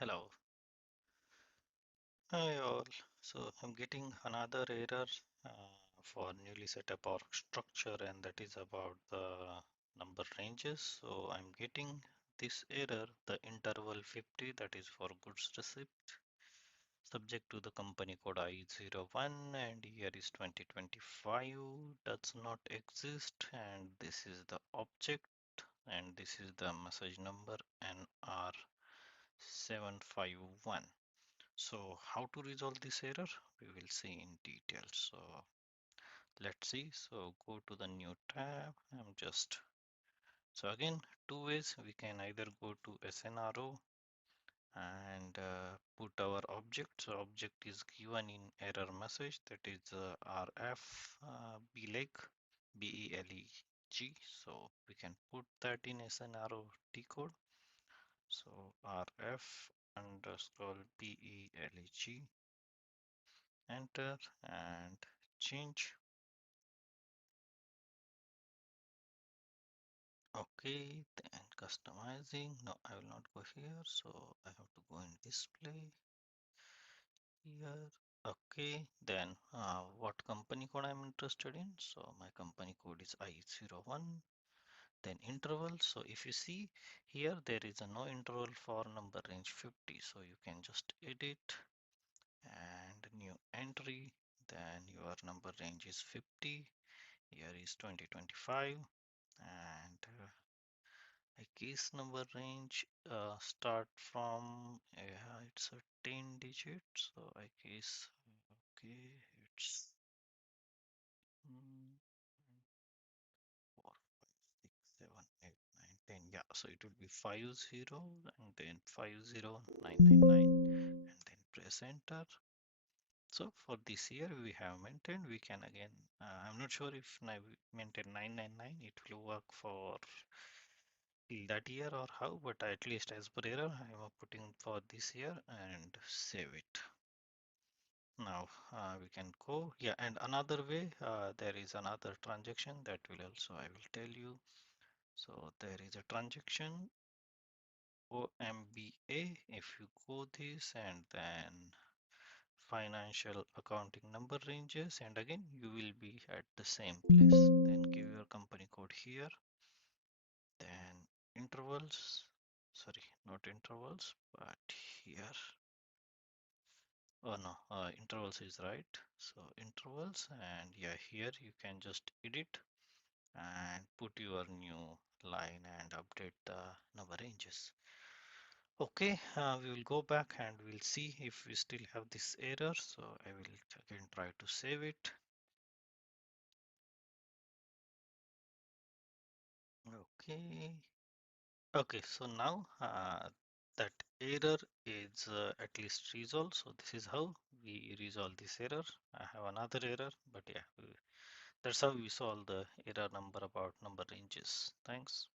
Hello. Hi all. So I'm getting another error for newly set up org structure, and that is about the number ranges. So I'm getting this error, the interval 50, that is for goods receipt, subject to the company code I01, and year is 2025, does not exist, and this is the object, and this is the message number NR751. So how to resolve this error? We will see in detail. So let's see. So go to the new tab. So again, two ways we can either go to SNRO and put our object. So object is given in error message, that is RF beleg, BELEG. So we can put that in SNRO T code. So RF underscore BELEG, enter and change. Okay, then customizing. No, I will not go here. So I have to go in display here. Okay, then what company code I'm interested in? So my company code is I01. Then interval. So if you see here, there is a no interval for number range 50. So you can just edit and new entry. Then your number range is 50. Here is 2025, and a case number range start from it's a 10 digit, so I guess okay, it's 4 5 6 7 8 9 10. Yeah, so it will be 50 and then 50999 and then press enter. So for this year we have maintained, we can again I'm not sure if we maintain 999 it will work for that year or how, but at least as per error I am putting for this year and save it. Now we can go, yeah, and another way, there is another transaction that will also I will tell you. So there is a transaction OMBA. If you go this and then financial accounting number ranges, and again you will be at the same place, then give your company code here, then intervals, sorry, not intervals, but here, oh no, intervals is right. So intervals, and yeah, here you can just edit and put your new line and update the number ranges. Okay, we will go back and we'll see if we still have this error. So I will again try to save it. Okay. Okay, so now that error is at least resolved. So this is how we resolve this error. I have another error, but yeah, that's how we solve the error number about number ranges. Thanks.